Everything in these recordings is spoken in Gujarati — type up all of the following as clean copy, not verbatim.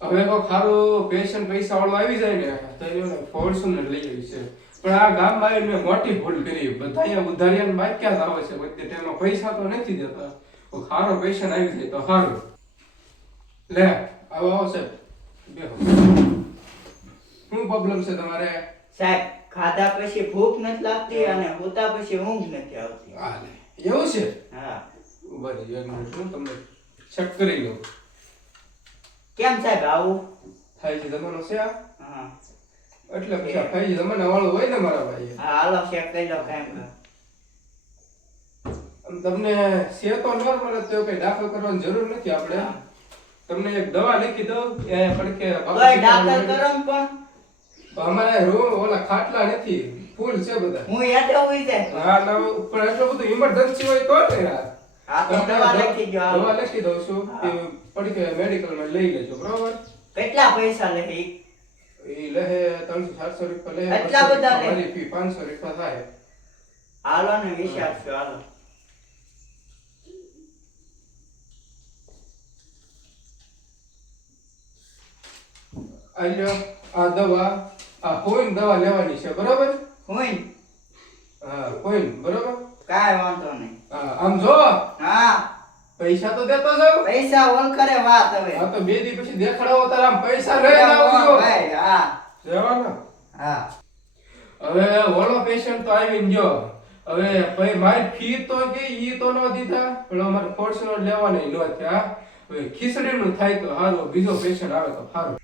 હવે કોઈ ખારું પેશન્ટ પૈસા વાળો આવી જાય ને તો એને ફોર્ચ્યુનર લઈ આવી છે. પણ આ ગામમાં આવીને મેં મોટી ભૂલ કરી. બધા અહીંયા ઉધારિયાને બાક્યા જ આવે છે બધી ટાઈમમાં પૈસા તો નથી દેતા. તો ખારો પેશન્ટ આવી જાય તો સારું. લે આવો આવો સાહેબ બેહો. શું પ્રોબ્લેમ છે તમારે? સાહેબ ખાધા પછી ભૂખ નથી લાગતી અને હોતા પછી ઊંઘ નથી આવતી. હા લે એવું છે? હા. ઉભા રહેજો એક મિનિટ હું તમને ચેક કરી લઉં. કેમ સાહેબ આવું થાય છે જમાનો છે આ? હા એટલે પછી આ થાય છે જમાના વાળું હોય ને મારા ભાઈ. હા હાલો ચેક કરી લો કેમ આમ તમને છે તો નોર્મલ જ તો કઈ દાખલ કરવાની જરૂર નથી આપણે. તમને એક દવા લખી દઉં એ પડકે કોઈ દાખલ કરો ને પણ અમારે રૂમ ઓલા ખાટલા નથી ફૂલ છે બધા. હું યાદ હોઈ જાય. હા ના પણ એટલું બધું ઇમરજન્સી હોય તો ને યાર. હા તો દવા લખી દો હાલો. દવા લખી દઉં છું કે પડકે મેડિકલ માં લઈ લેજો બરોબર. કેટલા પૈસા લે એ લે 300-700 રૂપિયા લે. એટલા બધા લે? મારી ફી 500 રૂપિયા થાય. હાલો ને વિચારશું હાલો. આલ્યો આ દવા આ કોઈન દવા લેવાની છે બરોબર? હું હા કોઈન બરોબર. કાઈ વાંધો નહીં. હા આમ જો હા પૈસા તો દેતો જાવ. પૈસા ઓલ કરે વાત હવે. હા તો 2 દી પછી દેખાડો તારા આમ પૈસા લઈ આવજો ભાઈ હા જવાના. હા હવે ઓલો પેશન્ટ તો આવીને ગયો. હવે ભાઈ મારી ફી તો કે ઈ તો ન દીધા પણ અમારે ફોર્ચ્યુનર લેવાની ન થયા. હવે ખીચડીનું થાય તો હારું બીજો પેશન્ટ આવે તો હારું.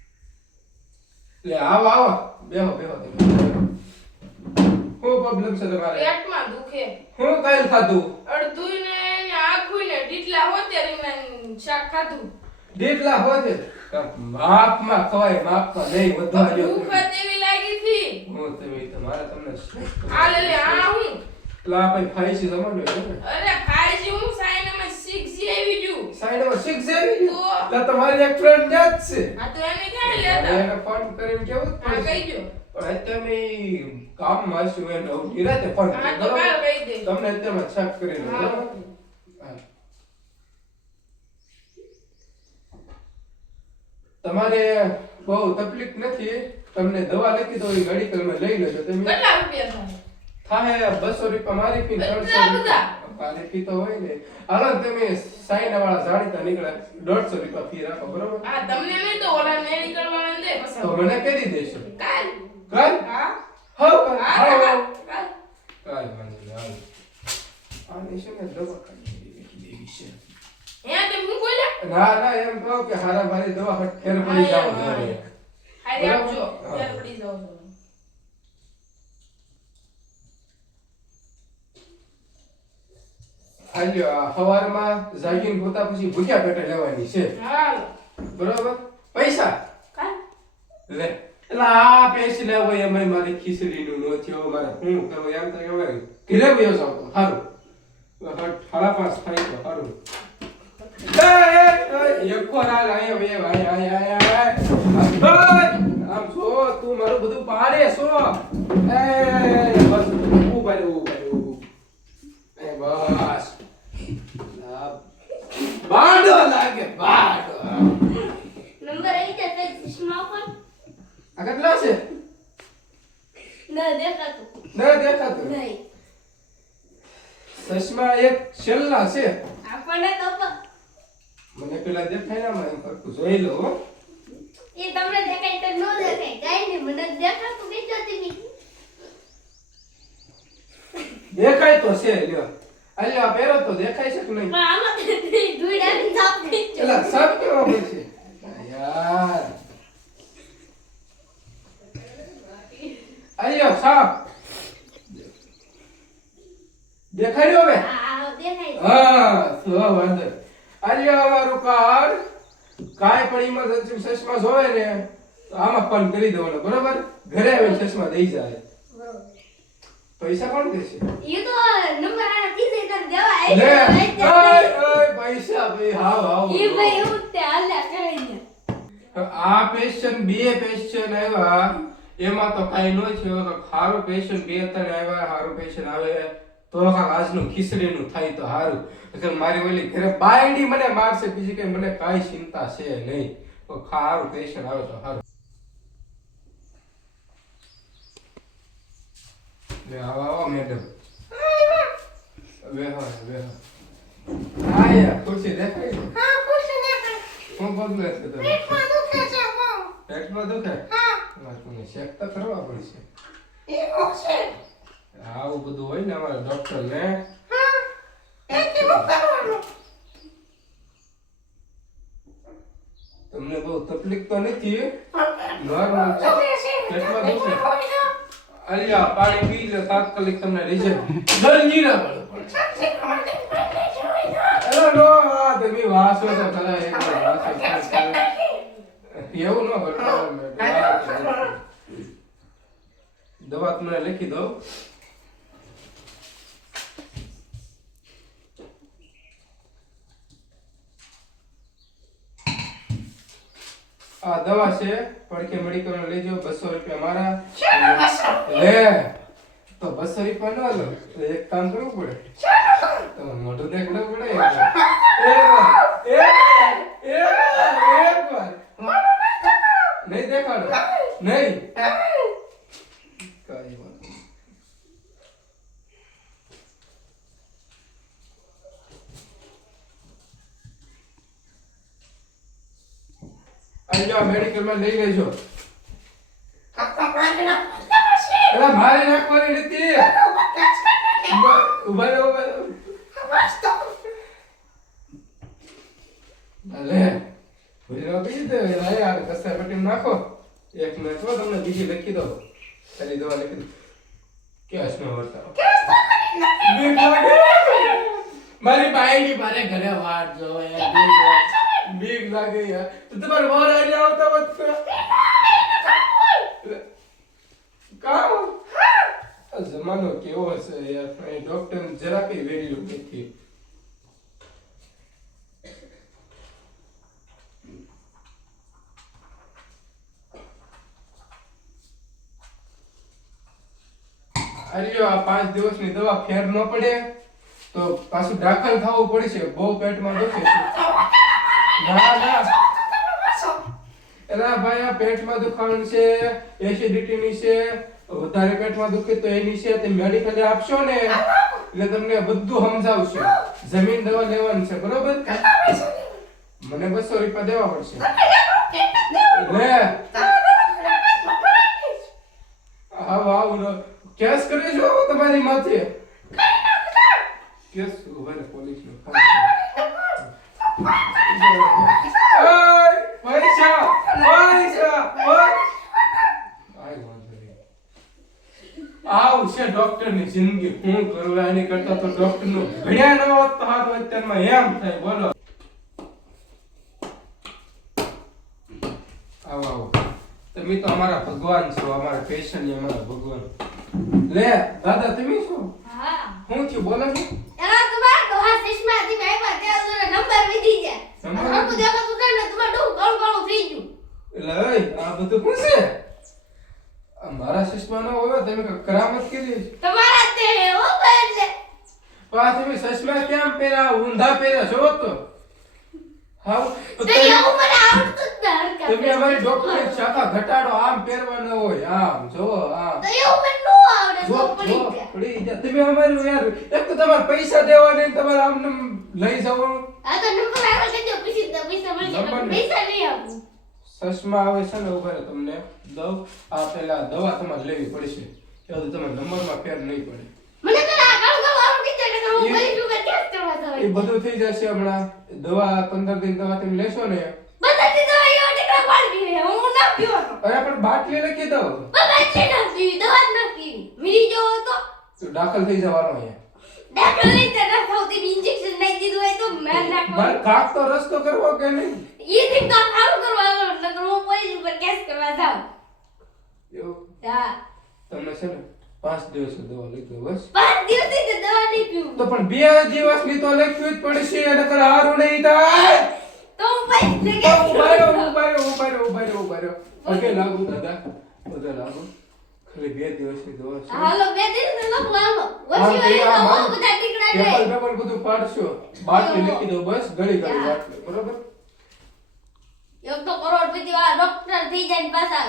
લે આવો આવો બેહો બેહો તમે. શું પ્રોબ્લેમ છે તમારે? પેટમાં દુખે. શું કાઈ ખાધું? અડધું ને આખું ને ડીટલા હોતે રીંગણાનું શાક ખાધું. દેખલા હોતે માપમાં ખવાય માપમાં નહીં વધવા જો. ભૂખ જ એવી લાગી થી. હું તમે તમારે તમને આ લે લે આ હું. લા ભાઈ ખાઈ છે જમાનો છે ને. અરે ખાઈ જી હું સાઈનામાં 6G આવી ગયું. સાઈડમાં 6 આવી તો લા તમારી એક ફ્રેન્ડ જ છે. આ તો એને ક્યાં લેતા? એને ફોન કરીને કેવું આ કહી દો. પણ અત્યારે કામમાં છું એને નિરાતે ફોન આ તો કાલ કહી દે. તમને અત્યારમાં ચેક કરી લો હા. બરાબર? હા. તમારે બહુ તકલીફ નથી. તમને દવા લખી દો એ મેડિકલમાં લઈ લેજો તમે. કેટલા રૂપિયા થાય? થાય 200 રૂપિયા મારી ફી 300 એટલા બધા? મારી ફી તો હોય ને. હાલો તમે સાઈના વાળા જાણીતા નીકળે 150 રૂપિયા ફી રાખો બરોબર? આ તમને નહીં તો ઓલા મેડિકલ વાળાને દે તો પસંદ. મને કરી દેશો. કાલ. કાલ હા. હાઉ હા હાઉ કાલ. કાલ વાંધો નહીં. આની છે ને દવા કાઢી દેવી છે. હે તે હું બોલ્યા? ના ના એમ કહો કે હારા મારી દવા હટ ફેર પડી જાવ જોઈએ. હારી આપજો. હા. ફેર પડી જાવ છો. આલ્યો આ સવારમાં જાગીને પોતા પછી ભૂખ્યા પેટે લેવાની છે હાલ. બરોબર? પૈસા કાલ. લે એટલે આ પૈસા લેવો એમાં મારી ખીચડીનું નો થયો મારે શું કરવું એમ તો હવે ઘરે વયો જાવ તો સારું. હટ 5:30 થાય તો સારું. એકો રાગ આયા વે આયા આમ છો તું મારું બધું પાડે છો. બસ ઉભા રે બસ બાડો લાગે બાડો. નંબર આવી જશે ચશ્મા પર આ કેટલા છે? ન દેખાતું ના દેખાતું. નહીં ચશ્મા એક છેલ્લા છે. આપણને તો મને પેલા દેખાય ના મને કરતું જોઈ લો હો. એ તમને દેખાય તો ન દેખાય કાઈ નહીં મને દેખાતું કીધું તમે દેખાય તો છે લ્યો. અલ્યા પહેરો તો દેખાય છે કે નહીં? પણ આમાં ધૂળાની છાપ થઈ છે એલા સાપ કેવા પડશે યાર. અલ્યા સાપ દેખાડ્યો હવે? આ દેખાય હા તો વાંધો. અલ્યા અમારું કાર્ડ કાંઈ પણ ઇમરજન્સી ચશ્મા જોવે ને તો આમાં ફોન કરી દેવાનો બરોબર? ઘરે આવીને ચશ્મા દઈ જાય. પૈસા કોણ દેશે? એ તો નંબર આના કીધે તને દેવા લે આવી ઓય પૈસા ભાઈ હાવ હાવ. એ ભાઈ હું તે હાલ્યા કરીને આ પેશન્ટ બે પેશન્ટ આવ્યા એમાં તો કાઈ ન થયો. તો ખારું પેશન્ટ બે ત્રણ આવ્યા હારું પેશન્ટ આવે તો કાંઈક આજનું ખીચડીનું થાય તો હારું. મારી ઓલી ઘરે બાયડી મને મારશે બીજી કઈ મને કાઈ ચિંતા છે નહીં. તો ખારું પેશન્ટ આવે તો સારું. લે આવો મેડમ. બેહો. હા યાર ખુરશી દેખાય છે? શું બદલે છે તમે? પેટમાં દુખે? હા, તમને ચેક તો કરવા પડશે. આવું બધું હોય ને અમારા ડોક્ટર ને. તમને બહુ તકલીફ તો નથી? નોર્મલ છે? પેટમાં દુખે? અલ્યા પાણી પી લો, તાત્કાલિક તમને રિઝલ્ટ જલ્દી ના મળે. એલો નો આ તમે વાસો તો ખરા એક વાર વાસો એવું ન કરતા. દવા તમને લખી દો. આ દવા છે પડકે મેડિકલ માં લઈ જાઓ. 200 રૂપિયા મારા. લે તો 200 રૂપિયા ના લો તો એક કામ કરવું પડે. તો મોઢું દેખાડવું પડે. એક વાર નહીં દેખાડો નહીં. કઈ વાત નહીં. અહીંયા મેડિકલ માં લઈ લેજો. એલા મારે નાખવાની નથી. ઉભા રહો. ભલે ભૂલી કઈ દે યાર. કસ્તા પટ્ટી નાખો. એક મિનિટ હો, તમને બીજી લખી દો. ખાલી દવા લખી દો. કેશ નો વર્તાવો. મારી બાઈની મારે ઘરે વાટ જોવે યાર. બીક લાગે યાર. તો તમારે વાર આવી આવતા વખત કામ જમાનો કેવો હશે યાર. ડોક્ટર જરા કઈ વેલ્યુ નથી. અલ્યો આ 5 દિવસની દવા ફેર ન પડે તો પાછું દાખલ થવું પડશે. બહુ પેટમાં દુખે છે. ના એલા ભાઈ આ પેટમાં દુખાવાનું છે, એસિડિટી ની છે, વધારે પેટમાં દુખે તો એની છે. તે મેડિકલ આપશો ને એટલે તમને બધું સમજાવશે. જમીન દવા લેવાની છે બરોબર? મને 200 રૂપિયા દેવા પડશે. લે આવ કેસ કરી જો તમારી માથે. કેસ ઉભા રહે પોલીસ નો. પૈસા આવ છે ડોક્ટર ની જિંદગી. હું કરવા એની કરતા તો ડોક્ટર નું ભણ્યા ન હોત તો હાથ અત્યારમાં એમ થાય. બોલો આવો તમે તો અમારા ભગવાન છો. અમારા પેશન્ટ અમારા ભગવાન. લે દાદા તમે છો? હા હું થયું બોલો ને. એલા તમાર ડોહા ચશ્માથી ભાઈમાં તે નંબર વિધી જાય. નંબર હરકુ દેખો તો તને તમાર ડોહ ગળું થઈ ગયું. એટલે આ બધું શું છે? આ મારા ચશ્મા ન હોય તમે કરામત કરી. તમારા તે હો એટલે પા તમે ચશ્મા કેમ પહેર્યા? ઊંધા પહેર્યા છો તો. હાવ તો તે એવું મને આવડતું જ ન હરકા. તમે અમારી ડોક્ટર શાખા ઘટાડો. આમ પહેરવાનો હોય આમ જો આમ. તો એવું મને નો આવડે તો પડી ગયા. પડી ગયા. તમે અમારું યાર એક તો તમારે પૈસા દેવા નહીં, તમારે આમ લઈ જવાનું. આ તો નંબર આવ્યો કે જો પછી તો પૈસા મળી જાય. નંબર પૈસા નહીં આપું. ચશ્મા આવે છે ને ઉભા તમને દઉં. આ પેલા દવા તમારે લેવી પડશે. એવું તમારે નંબરમાં ફેર નહીં પડે. મને તો આ ગળું આવડી જાય કે હું ગરીબ લોકો કેસ કરવા એ જવાય. બધું થઈ જશે હમણાં. દવા 15 દિન દવા તમે લેશો ને. બધાથી તો આયો ટીકડા પાડી દે. હું ના પીવાનો. અરે પણ બાટલી લખી દો. બાટલી ના પીવી, દવા જ ના પીવી. મીરી જો તો તો દાખલ થઈ જવાનો અહીંયા. દાખલ નહીં તને સૌથી ઇન્જેક્શન નાખી દીધું હોય તો મેં નાખો. મારે કાક તો રસ્તો કરવો કે નહીં? ઈ થી કામ સારું કરવાનો નકર હું પોલીસ ઉપર કેસ કરવા જાઉં. એવું હા તમને છે ને 5 દિવસ દવા લઈ દો બસ. 5 દિવસથી તો દવા નહીં પીવું. તો પણ 2 દિવસની તો લખવી જ પડશે. નકર હારું નહીં થાય. તો હું પૈસા કેસ ઉભા રહ્યો. પગે લાગુ દાદા. પગે લાગુ. ખાલી 2 દિવસની દવા છે. હાલો બે દિવસ નો લાવો. આમ વસી કઈ હોય આમ તો આમ. બધા ટીકડા પેપર લે. બધું પાડશો. બાટલી લખી દો બસ. ગળી બાટલી બરોબર. એક તો કરો થઈ જાય ને પાછા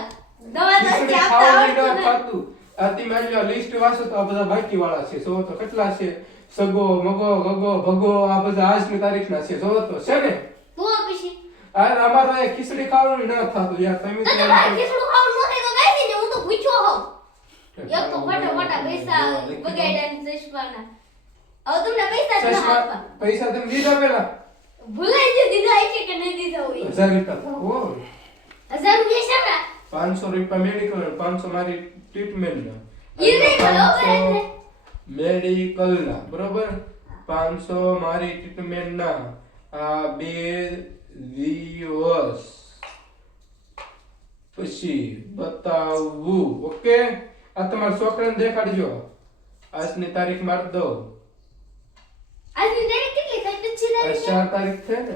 દવા તો ખીચડી આપતા ખાવાની આવડતું ના નથી. ખાતું. આથી માની લો લિસ્ટ વાંચો તો આ બધા બાકી વાળા છે. જો તો કેટલા છે? સગો, મગો, ગગો, ભગો આ બધા આજની તારીખના છે. જો તો છે ને? હું પછી આ અમારે અહીંયા ખીચડી ખાવાનું ન થતું યાર. તમે તો તમારે ખીચડું ખાવાનું ન થાય તો કઈ નહીં હું તો પૂછ્યો હોઉં. એક તો ફટાફટ પૈસા બગાડ્યા ને ચશ્માના. હવે તમને પૈસા જ ના આપવા. પૈસા તમે દીધા પેલા ભૂલાઈ ગયું દીધા છે કે નહીં દીધા હોય. 1000 રૂપિયા થાવો. 1000 રૂપિયા શાના? 500 રૂપિયા મેડિકલ, 500 મારી ટ્રીટમેન્ટ ના. ઈ નહીં બરોબર એટલે. મેડિકલ ના બરોબર. 500 મારી ટ્રીટમેન્ટ ના. આ 2 દિવસ પછી બતાવું. ઓકે, આ તમારા છોકરાને દેખાડજો. આજની તારીખ માર દો. આજની તારીખ કેટલી થઈ? પછી આ 4 તારીખ છે ને?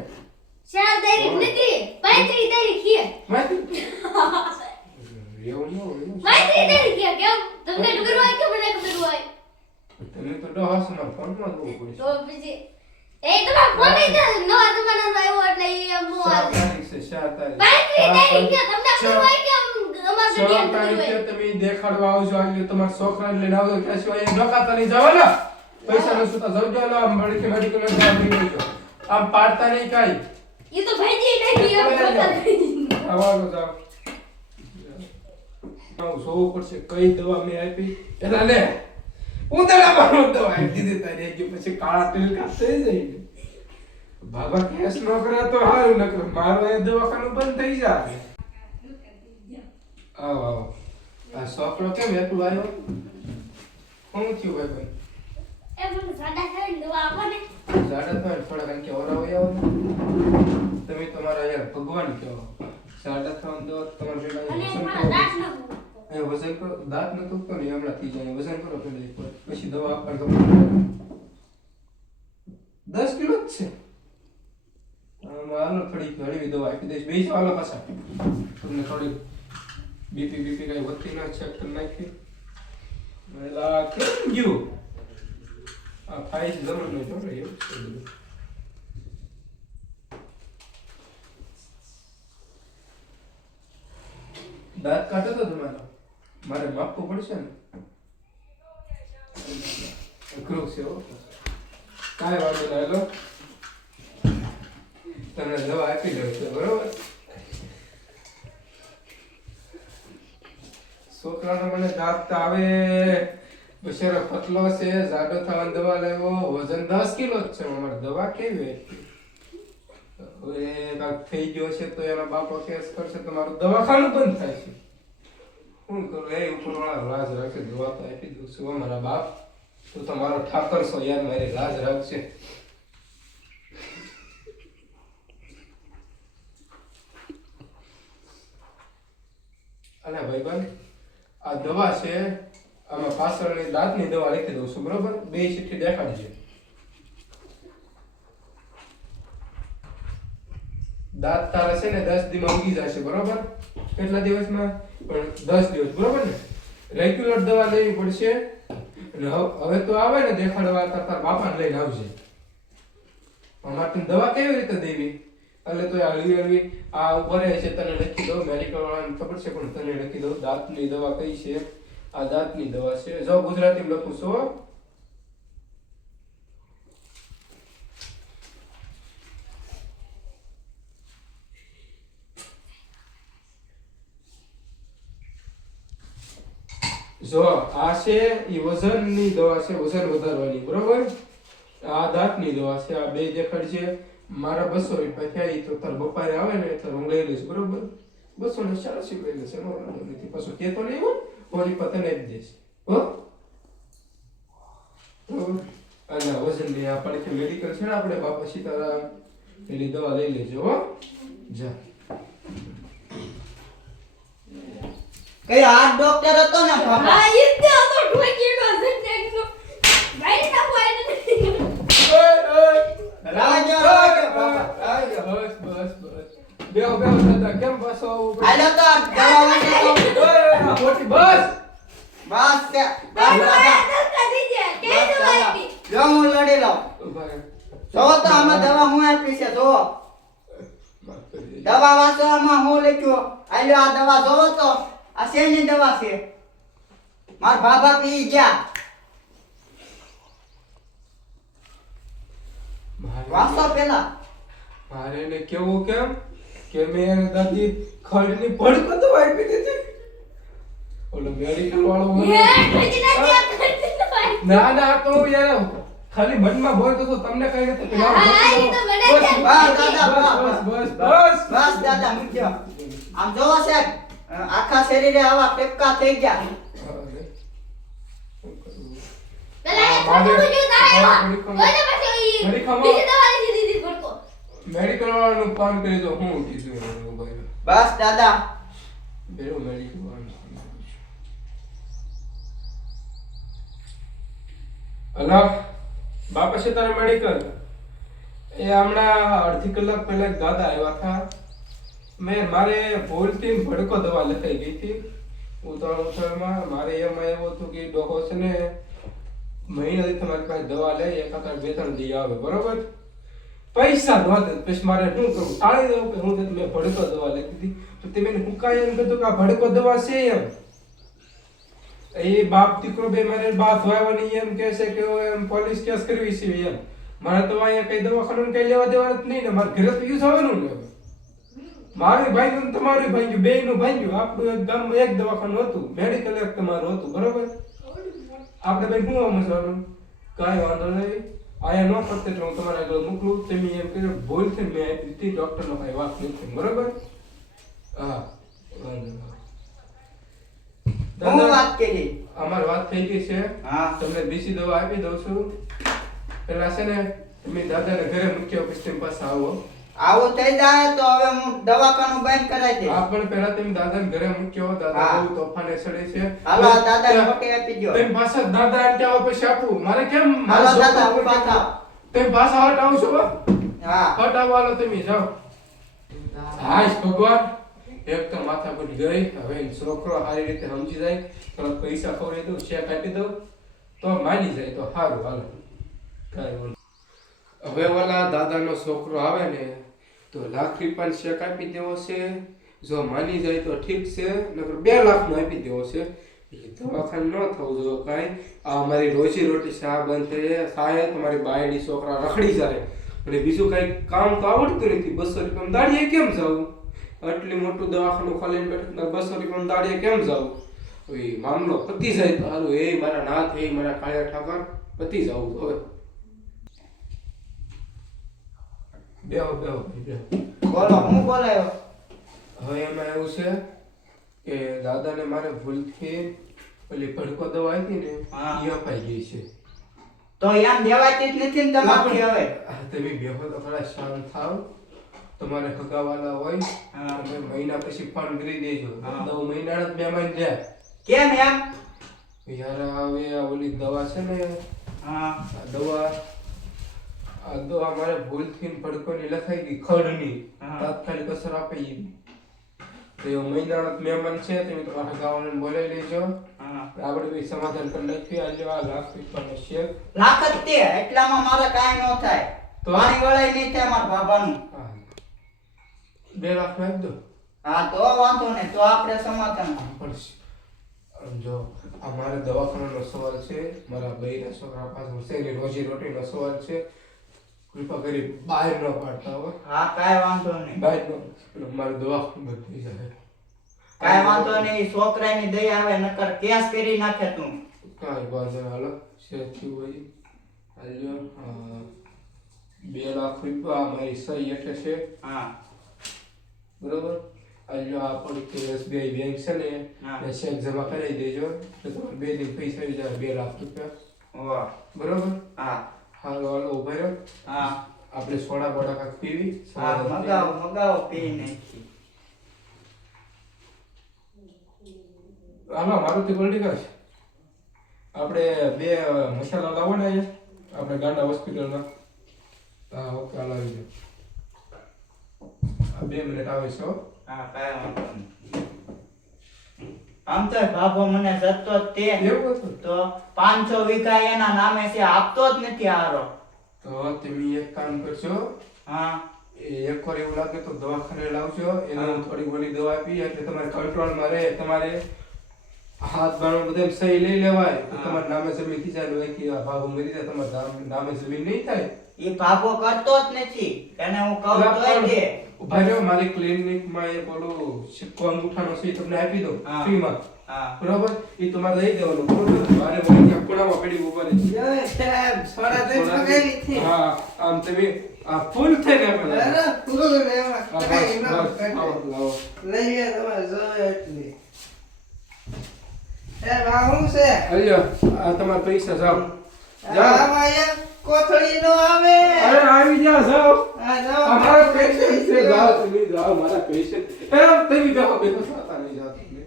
4 તારીખ નથી 35 તારીખ છે. માહિતી? એવું ન હોય. 35 તારીખ છે. કેમ તમને ખબર હોય કે મને ખબર હોય? તમે તો ડહાસમાં ફોનમાં જોવું પડશે. તો પછી એ તમારો ફોન નહીં થાય નો તમારો આવ્યો એટલે એ મો 4 આવે. તારીખ છે, 4 તારીખ. 35 તારીખ છે. તમને ખબર હોય કે અમાર 4 ઘડિયાળ ખબર તારીખે હોય? તમે દેખાડવા આવજો. આજે તમારા છોકરાને લઈને આવજો. ત્યાં સિવાય અહીં ડોકાતા નહીં જવાના. પૈસા ન સુતા જવજો ને આમ મેડિકલ લેજો. આમ પાડતા નહીં કાંઈ. એ તો ભાઈજી નહીં એમ કરતા નહીં. આવવાનો જાવ. આવું જોવું પડશે કઈ દવા મેં આપી. એલા લે ઉંદરડામાં દવા આપી દીધી તારી કે પછી કાળા તિલ કા થઈ જાય ને. બાબા કેસ ન કરે તો હારું, ન કરે મારો એ દવાખાનું બંધ થઈ જાય. આવો આવો. આ છોકરો કેમ એકલો આવ્યો? શું થયું ભાઈ? એ મને સાડા ખાઈને દવા આપો ને. સાડા ત્રણ થોડા કારણ કે ઓરા હોય આવો. તમે તમારા યાર ભગવાન કહો. સાડા ત્રણ દવા તમારે પેલા અને વસન મારા દાંત કરો. ન એ વસન કરો. દાંત ન તૂટતો ને હમણાં થઈ જાય. વસન કરો પેલા એકવાર. પછી દવા આપવાનું તમને 10 કિલો જ છે. હાલો થોડી હળવી દવા આપી દઈશ. બેસો હાલો પાછા. તમને થોડી બીપી કઈ વધતી ના ચેક કરી નાખી. એલા કેમ ગયું? આ ફાઈલ જરૂર નહીં જોડે એવું છે બધું. દાંત કાઢો તો તમારો. મારે માપવું પડશે ને. અઘરું છે હો. કાંઈ વાંધો નહીં. હાલો તમને દવા આપી દઉં છું બરોબર. છોકરાનો મને દાંત આવે. બિચારો પતલો છે, જાડો થવાની દવા લેવો. વજન 10 કિલો જ છે. અમારે દવા કેવી હતી? હવે કાંઈક થઈ ગયો છે તો એના બાપો કેસ કરશે તો મારું દવાખાનું બંધ થાય છે. શું કરું? એ ઉપરવાળા લાજ રાખે. દવા તો આપી દઉં છું. અમારા બાપ તું તો મારો ઠાકર છો યાર, મારી લાજ રાખશે. અને ભાઈબંધ આ દવા છે, આમાં પાછળની દાંતની દવા લખી દઉં છું બરોબર. 2 ચિઠ્ઠી દેખાડજે. દાંત તારા છે ને 10 દીમાં ઉગી જશે બરોબર. કેટલા દિવસમાં? પણ 10 દિવસ બરોબર ને. રેગ્યુલર દવા લેવી પડશે. અને હવે તો આવે ને દેખાડવા તારા બાપાને લઈને આવજે. અમારે તને દવા કેવી રીતે દેવી? એટલે તો હળવી આ ઉપર છે તને લખી દઉં. મેડિકલ વાળાને ખબર છે પણ તને લખી દઉં. દાંતની દવા કઈ છે? આ દાંતની દવા છે. જો ગુજરાતીમાં લખું છું. જો આ છે એ વજનની દવા છે, વજન વધારવાની બરોબર. આ દાંતની દવા છે. આ બે દેખાડ છે. મારા 200 રૂપિયા થયા. ઈ તો તાર બપારે આવે ને તો હું લઈ લઈશ બરોબર. 280 લઈ લેશે. નો વાંધો નથી. પાછો કેતો નહીં હો. ઓલી પતને જ દઈશ હો. અને વજનની આ પડખે મેડિકલ છે ને આપણે બાપા સીતારામ એની દવા લઈ લેજો હો. જા. કઈ હાથ ડોક્ટર હતો ને બાપા? હા ઈ તો ઢોકીનો સટેકનો ભાઈ ના હોય ને. રાજો બાપા. બસ બેહો દાદા. કેમ પાછો આવું પડ્યું? હાલો તો દવા વાંચો તો. મોટી બસ. બસ કે બસ દાદા. જો હું લડી લઉં. ઉભા રહો. જો તો આમાં દવા હું આપી છે જો. માફ કરી દેજો. દવા વાંચવામાં હું લખ્યો આલ્યો આ દવા જોવો તો આ શેની દવા છે માર બાબા પી ગયા વાંચો પેલા મારે એને કેવું કેમ કે મેં એને દાદી ખડની ભડકો દવા આપી દીધી. ઓલો મેડિકલ વાળો મને ના ના આ તો હું યાર ખાલી મનમાં બોલતો તો તમને કઈ નથી પેલા બસ દાદા બસ બસ બસ દાદા મૂક્યો આમ જોવો સાહેબ આખા શરીરે આવા ટેપકા થઈ ગયા પેલા એ ખોટું જો તારે બોલે પછી બીજી દવા લીધી દીધી પડકો મેડિકલ વાળાનું ફોન કરી તો હું કીધું ભાઈ બસ દાદા બેરો મેડિકલ વાળાનું હલો બાપા છે તારા મેડિકલ એ હમણાં અડધી કલાક પહેલા એક દાદા આવ્યા હતા મારે ભૂલથી ભડકો દવા લખાઈ ગઈ હતી ઉતાવળમાં મારે એમ આવ્યું હતું કે ડોહો છે ને મહિનાથી તમારી પાસે દવા લે એકાદ બે ત્રણ દી આવે બરોબર પૈસા નહોતા પછી મારે શું કરું ટાળી દઉં કે હું મેં ભડકો દવા લખી દીધી તો તે મેં હુકાય એમ કીધું કે આ ભડકો દવા છે એમ એ બાપ દીકરો બે મારે બા ધોવાની એમ કહે છે કે એમ પોલીસ કેસ કરવી છે એમ મારે તો અહીંયા કઈ દવાખાનું કઈ લેવા દેવાનું જ નહીં ને મારે ઘરે તો યુઝ આવવાનું ને મારું ભાઈ તમારું ભાઈ બે નું ભાઈ આપણું એક ગામમાં એક દવાખાનું હતું મેડિકલ એક તમારું હતું બરોબર આપણે ભાઈ શું સમજવાનું કાંઈ વાંધો નહીં આયા ન ફરતે હું તમારા આગળ મોકલું તમે એમ કે ભૂલ છે મેં આપી દીધી ડોક્ટરનો કાંઈ વાત નથી બરોબર હા વાંધો હું વાત કરી અમાર વાત થઈ ગઈ છે હા તમને બીજી દવા આપી દઉં છું પેલા છે ને તમે દાદાને ઘરે મૂક્યો પછી તમે પાસે આવો આવું થઈ જાય તો હવે હું દવાખાનું બંધ કરાવી દઈશ હા પણ પેલા તમે દાદાને ઘરે મૂક્યો દાદા બહુ તોફાને ચડે છે હાલો આ દાદાને મોટી આપી દો તમે પાછા દાદા આંટી આવો પછી આપું મારે કેમ હાલો દાદા હું પાછા તમે પાછા હટ આવો છો હા હટ આવો હાલો તમે જાઓ હાશ ભગવાન એક તો માથા પર ગઈ હવે છોકરો સારી રીતે સમજી જાય થોડા પૈસા ખવડાવી દઉં ચેક આપી દઉં તો માની જાય તો સારું હાલો કાંઈ બોલ હવે ઓલા દાદાનો છોકરો આવે ને તો લાખ રૂપિયાનો ચેક આપી દેવો છે જો માની જાય તો ઠીક છે નકર 2 લાખનો આપી દેવો છે એ દવાખાને ન થવું જોઈએ કાંઈ આ અમારી રોજી રોટી શા બંધ થઈ થાય તમારી બાયડી છોકરા રખડી જાય અને બીજું કાંઈ કામ તો આવડતું નથી 200 રૂપિયામાં દાડીએ કેમ જાવું આટલી મોટું દવાખાનું ખોલીને બેઠું 200 રૂપિયામાં દાડીએ કેમ જાવું એ મામલો પતી જાય તો સારું એ મારા નાથ એ મારા કાળિયા ઠાકર પતી જવું હવે બેહો બેહો બોલો હું બોલાયો હવે એમાં એવું છે કે દાદાને મારે ભૂલથી ઓલી ભડકો દવા આપી ને હા. એ અપાઈ ગઈ છે તો એમ દેવાતી જ નથી ને તમારથી હવે તમે બેહો તો ખરા શાંત થાવ તમારે હગાવાલા હોય હા. તમે મહિના પછી ફોન કરી દેજો હા. 9 મહિનાના જ મહેમાન રહ્યા કેમ એમ યાર હવે આ ઓલી દવા છે ને હા આ દવા મારે ભૂલથી ભડકોની લખાઈ ગઈ ખડની હા. તાત્કાલિક અસર આપે ઈ તો એ મહિનાના જ મહેમાન છે તમે તમારા હગાવાલાને બોલાવી લેજો હા આપણે બી સમાધાન કરી નાખીએ આજે આ લાખ રૂપિયાનો શેર લાખ જ તે એટલામાં મારે કાંઈ ન થાય તો? પાણી વળાય નહીં થાય મારા બાબાનું 2 લાખ નાખી દો હા તો વાંધો નહીં તો આપણે સમાધાન પડશે જો આ મારે દવાખાનાનો સવાલ છે મારા બૈરા છોકરા પાસે છે રોજી રોટીનો સવાલ છે કૃપા કરી બહાર ન પાડતા હો હા કાંઈ વાંધો નહીં બહાર ન મારે દવાખાનું બંધ થઈ જાય કાંઈ વાંધો નહીં છોકરાની દયા આવે નકર કેસ કરી નાખે તું કાંઈ વાંધો નહીં હાલો શેર થયું હોય હાલ્યો 2 લાખ રૂપિયા મારી સહી એટલે છે હા બરોબર હાલ્યો આ પડી SBI બેંક છે ને હા. એ ચેક જમા કરાવી દેજો તો તમારે 2 દિન પૈસા આવી જાય 2 લાખ રૂપિયા વાહ બરોબર હા હાલો હાલો ઉભા રહ્યો હા આપણે સોડા બોડા કાંઈક પીવી હા મગાવો પી નાખી હાલો મારુતિ પોલિટિકા છે આપણે 2 મસાલા લાવો ને અહીંયા આપણે ગાંડા હોસ્પિટલમાં હા ઓકે હાલ આવી જાઓ આ 2 મિનિટ આવે છે હો હા કાંઈ વાંધો નહીં આમ તો બાબો મને જતો જ તે એવું હતું તો 500 વીઘા એના નામે છે આપતો જ નથી હારો તો તમે એક કામ કરશો હા એક વાર એવું લાગે તો દવાખાને લાવજો, એને હું થોડી ઘણી દવા આપી એટલે તમારે કંટ્રોલમાં રહે. તમારે હાથ બાનો બધા સહી લઈ લેવાય તો તમારા નામે જમીન થી ચાલુ હોય કે આ ભાગો મરી જાય તમારા નામે જમીન નહીં થાય. ઈ ભાગો કરતો જ નથી, એને હું કહું તોય દે. ઉભા રહ્યો, મારી ક્લિનિકમાં એક ઓલું સિક્કો અંગૂઠાનો સહી તમને આપી દઉં હા. ફ્રીમાં. હા બરોબર? ઈ તમારે દઈ દેવાનું. બરોબર? મારે મને ત્યાં ખૂણામાં પડી ઉભા રહી. જો સાહેબ સોડા તો પકડી થી હા, આમ તમે આ ફૂલ થઈને આપણે અરે ફૂલ એમાં હા, કઈ બસ, ન બસ, આવો, લાવો. લઈ લે તમારે જો એટલી સાહેબ આ શું છે અલ્યો, આ તમારા પૈસા જાઓ. જાઓ. આમાં એક કોથળી નો આવે અરે આવી જાઓ, જાઓ. આ જાઓ. આ મારા પેશન્ટ છે, જાઓ તમે, જાઓ મારા પેશન્ટ. તમે બેહો, બેહો, સાતા નહીં જાઓ તમે.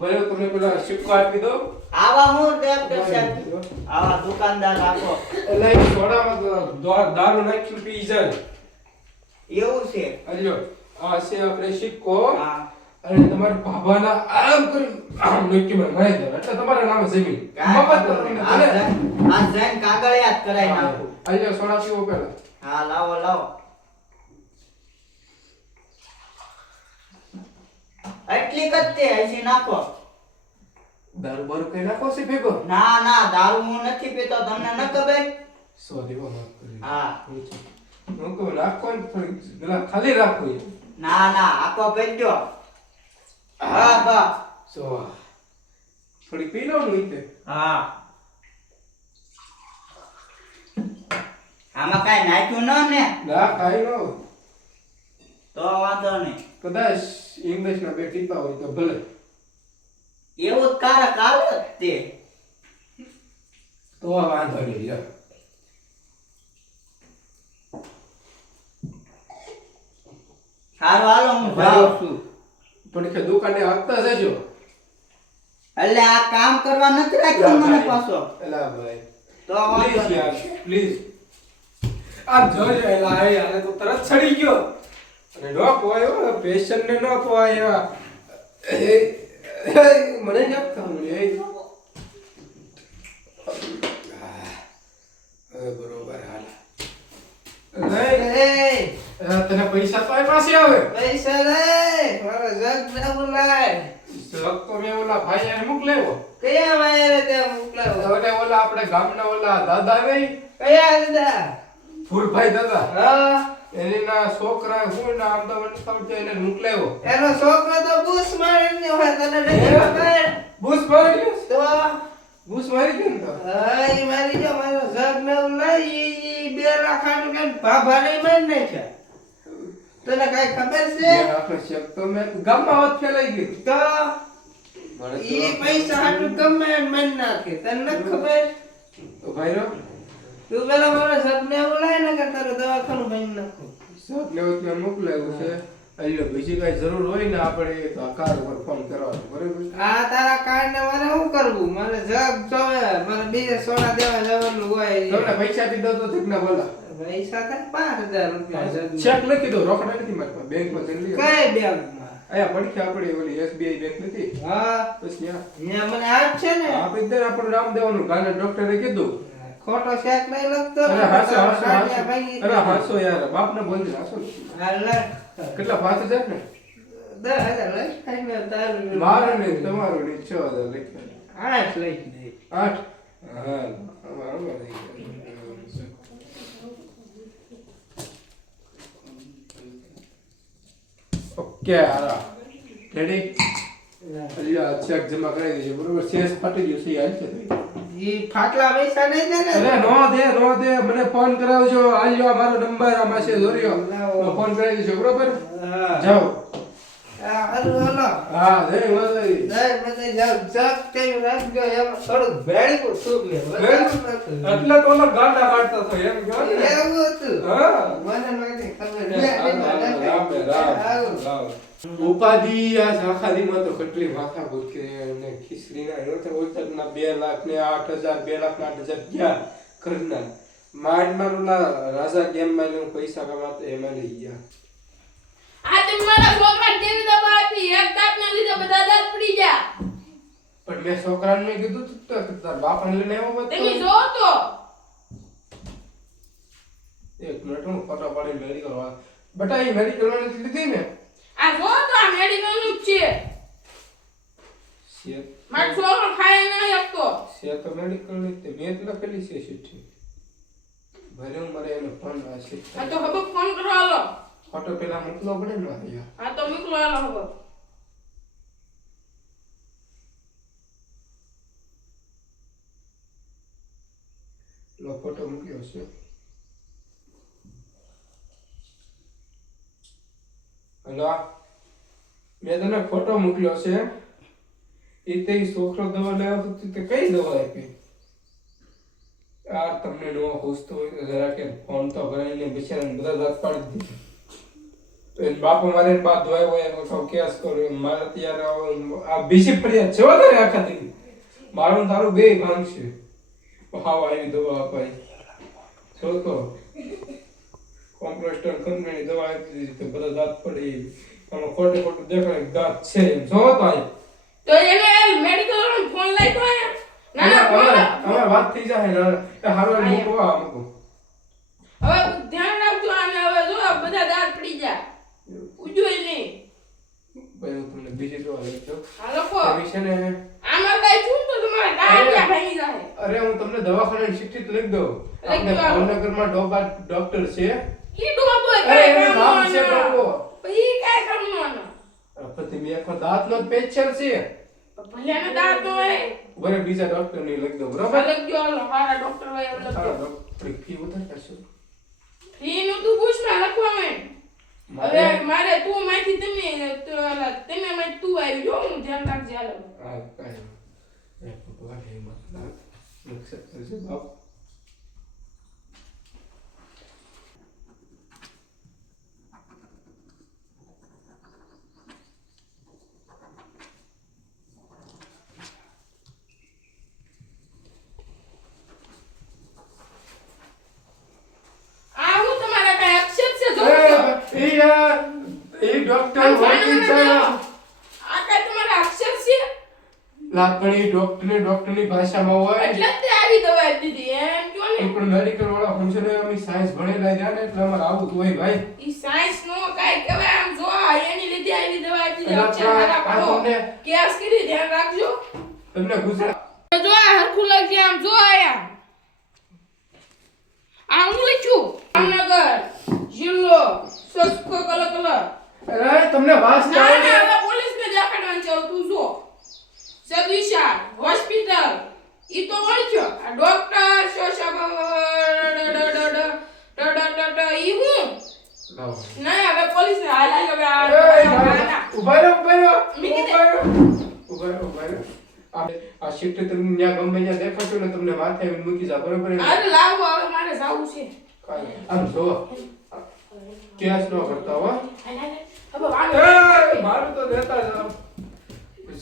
ભલે તમને પેલા સિક્કો આપી દો. આવા હું ડોક્ટર સાહેબ, આવા દુકાનદાર રાખો. એટલે એ સોડામાં તો દારૂ નાખીને પી જાય. એવું છે. અલ્યો, આ છે આપણે સિક્કો. હા અને તમારા બાબાના આમ કરી આમ નોકીમાં નાખી દો એટલે તમારા નામે જમીન મફત તમને ભલે. આ જૈન કાગળિયા જ કરાઈ નાખું. અલ્યો, સોડા પીવો પેલા. હા લાવો લાવો. એટલી કચ્ચે હસી નાખો. દારૂ બારૂ કઈ નાખો છે ભેગો? ના ના દારૂ હું નથી પીતો, તમને ન ખબર? સોરી, માફ કરી. હા હું કહું નાખો ને થોડી પેલા ખાલી રાખો એ. ના ના આખો ભેજો. હા બા. સો થોડી પી લો ને ઈતે. હા આમાં કાઈ નાખ્યું ન ને ના કાઈ નો. તો વાંધો નહીં. કદાચ ઇંગ્લિશના બે ટીપા હોય તો ભલે. એવું જ કારક આવે જ તે. તો વાંધો નહીં યાર. સારું હાલો હું જાઉં છું. પણ કે દુકાને આપતા જજો. એટલે આ કામ કરવા નથી રાખ્યો મને પાછો. એલા ભાઈ, તો વાંધો પ્લીઝ નહીં. યાર, પ્લીઝ. આ જોજો એલા આ યાર તો તરત છડી ગયો. અને નો પોવાયો પેશન્ટ ને નો પોવાયો. મને જ આપતા હું એ. હવે બરોબર હાલ. નહીં, તને પૈસા તો એ પાસે આવે. પૈસા લે મારો જગ ના બોલાય શોખ તો મેં ઓલા ભાઈ એને મોકલેવો. કયા વાયરે તે મોકલાવો હવે ઓલા આપણે ગામના ઓલા દાદા નહીં, કયા દાદા ફૂલભાઈ દાદા, હા એના છોકરા હું ને આમ તો મને ખબર છે એને મોકલેવો. એનો છોકરો તો બૂસ મારીને હોય તને નથી ખબર બૂસ મારી ગયો? તો બૂસ મારી ગયો ને તો. હા ઈ મારી જો મારો જગ ને બોલાય ઈ 2 લાખ આનું કે ભાભા નહીં મારી નાખ્યા તને કઈ ખબર છે મેં આપણે શેક તો મેં ગામમાં વાત ફેલાઈ ગઈ. તો મને ઈ તો પૈસા હાટું ગમે એમ મારી નાખે તને નથી ખબર તો ભાઈ રો તું પેલા મારો જગ ને બોલાય ને કે તારું દવાખાનું બની નાખું શોખ લેવો ત્યાં મોકલાવ્યું છે. અહીંયા બીજી કઈ જરૂર હોય ને આપણે તો આ કાર ઉપર ફોન કરવાનો, બરાબર? આ તારા કાર્ડ ને મારે શું કરવું મારે જગ જોવે મારે બીજે સોના દેવા જવાનું હોય તમને પૈસા આપી દો તો ઠીક ના બોલા. પૈસા થાય 5000 રૂપિયા જગ ચેક લખી દો, રોકડા નથી મારી પાસે. બેંકમાં જઈને લઈ આવો. કઈ બેંકમાં અહીંયા પડખે આપણી ઓલી SBI બેંક નથી, હા બસ ત્યાં ત્યાં મને આપ છે ને આપી દે. આપણું નામ દેવાનું, કાલે ડોક્ટરે કીધું. ખોટો શેક નહીં લખતો અરે હાસો હાસો કાઢ્યા હાસો. ભાઈ. અરે હાસો યાર, બાપને બોલજે હાસો. હાલે. કેટલા 5000 ને? 10,000 લઈ ખાઈને તારું મારું ને તમારું ને 6000 લખ્યા. 8 લઈ દે 8. હા, અમારું લઈ ગયા. ઓકે હારા રેડી. અલ્યા ચેક જમા કરાવી દેજો, બરોબર? શેષ ફાટી ગયો છે હાલ છે તો. ઈ ફાટલા પૈસા નહીં દે ને અરે નો દે મને ફોન કરાવજો. આલ્યો આ મારો નંબર આ માસે દોર્યો. તો ફોન કરાવી દેજો, બરોબર? હા જાઓ. આ હાલો હાલો હા, જય માતાજી. દઈ મને જાવ જગ કઈ રાખજો એમ થોડું ભેળી કો સૂપ લે એટલે તો ઓલો ગાંડા કાઢતો હતો એમ કહો ને. એવું હતું હા. મને નથી ખબર રામ રામ. ઉપાધિ આ શાખાદીમાં તો કેટલી માથા ભૂત અને ખીચડીના એનો તો ઓછાના 2 લાખ ને 8,000 2 લાખ ને 8,000 ગયા ઘરના. માંડ ઓલા રાજા ગેમમાં ને પૈસા કમાતા એમાં લઈ ગયા. આ તમે મારા છોકરા ટીવી દબા આપી એક દાંતના લીધે બધા દાંત પડી ગયા. પણ મેં છોકરાને મેં કીધું તું તો તાર બાપાને લઈને આવ્યો તમે હતો. જો તો એક મિનિટ હું ફોટો પાડીને રેડી કરવા. બટા એ મેડિકલ વાળી લીધી ને આ જો તો આ મેડિકલ નું જ છે છે મારો છોકરો ખાય નહીં શકતો છે તો મેડિકલ ની તે મેં જ લખેલી છે ચિઠ્ઠી ભલે મારે એને ફોન આવશે આ તો હવે ફોન કરો હાલો ફોટો પેલા મોકલો પડે ને યાર આ તો મોકલો હાલો હવે લો ફોટો મૂક્યો છે હલો મેં તને ફોટો મોકલ્યો છે એ તે છોકરો દવા લેવા તો તે કઈ દવા આપી યાર તમને નો હોસ્તો હોય તો જરા કે ફોન તો કરાવીને બિચારાને બધા રાત પાડી દીધી તો બાપા મારે બાદ દવાઈ હોય તો કેસ કરો મારે ત્યારે આ બીજી ફરિયાદ છે વધારે આખા દી મારું તારું બે ભાંગ છે હાવ આવી દવા અપાઈ જો તો કોમ્પ્રેસ્ટર કંપનીની દવા આપી દીધી તો બધા દાંત પડી આમાં ખોટે ખોટું દેખાય દાંત છે એમ જો તો તો એને મેડિકલ વાળો ફોન લઈ તો આયા ના ના ફોન હવે વાત થઈ જાય ને એ હારો મૂકો આ મૂકો હવે ધ્યાન રાખજો આને હવે જો બધા દાંત પડી જા ઉજોય નહીં ભાઈ હું તમને બીજી દવા લઈ દઉં આ લોકો એવી છે ને આમાં કઈ છું તો તમારે ડાયા ભાઈ જાય અરે હું તમને દવાખાનાની ચિઠ્ઠી લખી દઉં આપણે લખી દો. ભાવનગરમાં ડોક્ટર છે ઈ ડોબો અરે કઈ એનું નામ છે ડોબો ઈ કઈ કરવાનો પછી મેં આખો દાંતનો જ પેશન્ટ છે ભલે ને દાંત નો હોય બરે બીજા ડોક્ટરની લખી દઉં બરાબર અલગ જો હાલો હારા ડોક્ટર હોય એવું હા લખજો ડોક્ટર ફી વધારે કરશો ફી નું તું પૂછ ને લખવા માંડ હવે મારે તું માંથી તમે તમે માંથી તું આવી જો હું ધ્યાન રાખજે હાલો આ કાઈ એક ભગવાન હે મતલબ લક્ષ કરશે બાપ આ હું તમારા કઈ અક્ષર છે જો એ ડોક્ટર વકીલ છે આ કઈ તમારા અક્ષર છે લાપણી ડોક્ટરની ભાષામાં હોય એટલે જ તે આવી દવા દીધી એમ કયો ને પણ મેડિકલ વાળા હું છે ને અમે સાયન્સ ભણેલા રહ્યા ને એટલે અમારે આવું જ હોય ભાઈ ઈ સાયન્સ નો કઈ કહેવાય આમ જો એની લીધે આવી દવા દીધી એટલે અક્ષર હારા આ પડો તમને કેસ કરી ધ્યાન રાખજો તમને ગુજરાત જો આ હરખું લખજે આમ જો આયા આ હું લખ્યું જામનગર જિલ્લો સસ્કો કલકલ અરે તમને વાસ ના આવે ના હવે પોલીસ ને દેખાડવાનું છે હવે તું જો સદવિશા હોસ્પિટલ ઈ તો ઓળખ્યો આ ડોક્ટર ઈ હું લાવો ના હવે પોલીસ ને હાલ હાલ હવે ઉભા રહો મીકી દે. ઉભા રહો આ શિફ્ટ તમને ત્યાં ગમે ત્યાં દેખાશો ને તમને માથે આવીને મૂકી જા બરોબર ને? અરે લાવો હવે મારે જાવું છે કાંઈ. આમ જો કેસ નો કરતા હો હાલ હાલ હવે વાળ મારું તો દેતા જાવ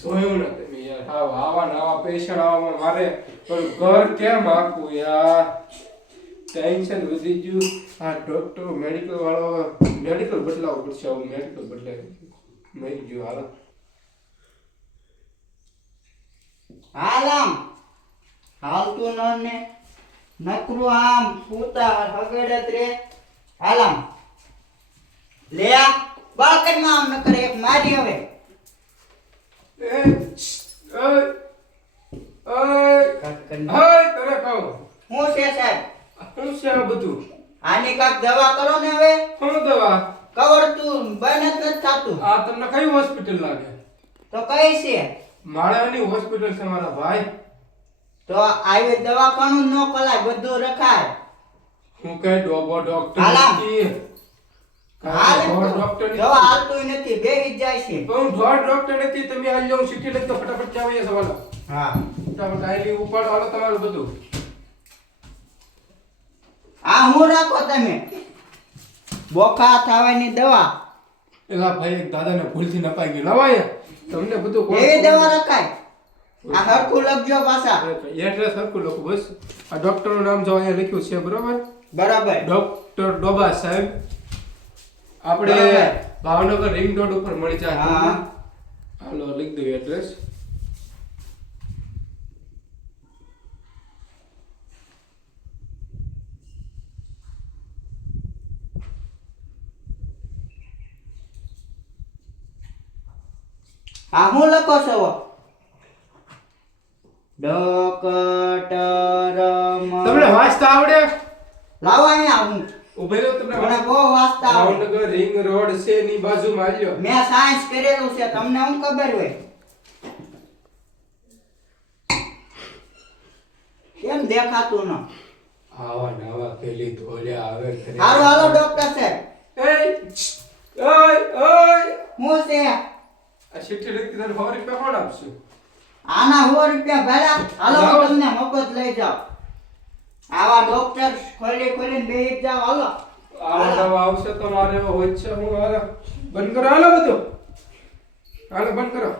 જોયું ને તમે યાર હાવ આવા નવા પેશન્ટ આવવામાં મારે પણ ઘર કેમ આખું યાર ટેન્શન વધી ગયું આ ડોક્ટર મેડિકલ વાળો મેડિકલ બદલાવવું પડશે આવું મેડિકલ બદલાવી મરી ગયું હાલ હાલ આમ હાલતું ન ને નકરું આમ પૂતા હગડત રે હાલ આમ લે આ બાળકમાં આમ ન કરે એક મારી હવે તને કહું હું છે સાહેબ શું છે આ બધું આની કાક દવા કરો ને હવે શું દવા કવર તું બંધ જ નથી થાતું આ તમને કઈ હોસ્પિટલ લાગે તો કઈ છે માળાની હોસ્પિટલ છે મારા ભાઈ તો આવી દવાખાનું ન કલાય બધું રખાય હું કઈ ડોબો ડોક્ટર હાલા. નથી હાલ કાંઈ ઢોર ડોક્ટર નથી. દવા હાલતું નથી બેહી જ જાય છે પણ હું ઢોર ડોક્ટર નથી તમે આ જાઉં સિટી લઈ તો ફટાફટ ચાવ અહીંયા સવાલ હા ફટાફટ આઈલી ઉપાડો હાલો તમારું બધું આ હું રાખો તમે બોખા થવાની દવા એલા ભાઈ એક દાદાને ભૂલથી નપાઈ ગયું લાવો અહીંયા તમને બધું કોણ એવી દવા રખાય આ હરખું લખજો પાછા એડ્રેસ હરખું લખું બસ આ ડોક્ટરનું નામ જો અહીંયા લખ્યું છે બરોબર બરાબર ડોક્ટર ડોબા સાહેબ આપણે બરાબર. ભાવનગર રિંગ રોડ ઉપર મળી જાય હા. હાલો લખી દઉં એડ્રેસ આ હું લખો છો ડોક્ટર તમને વાંચતા આવડે? લાવો અહીંયા હું ઉભે રહો, તમને મને બહુ વાંચતા આવડે. ભાવનગર રિંગ રોડ છે ની બાજુમાં આવ્યો. મેં સાયન્સ કરેલું છે તમને હું ખબર હોય કેમ દેખાતું ન આવા નવા પેલી ધોળ્યા આવે ઘરે. હારું હાલો ડોક્ટર સાહેબ ઓય હું છે આ ચિઠ્ઠી લખી તને 100 રૂપિયા કોણ આપશે? આના 100 રૂપિયા ભલા હાલો લાવો. હું તમને મફત લઈ જાઉં આવા ડોક્ટર ખોલીને બેસી જાવ હાલો આવા નવા આવશે તો મારે હોય છે હું હાલો બંધ કરો હાલો બધું હાલો બંધ કરો.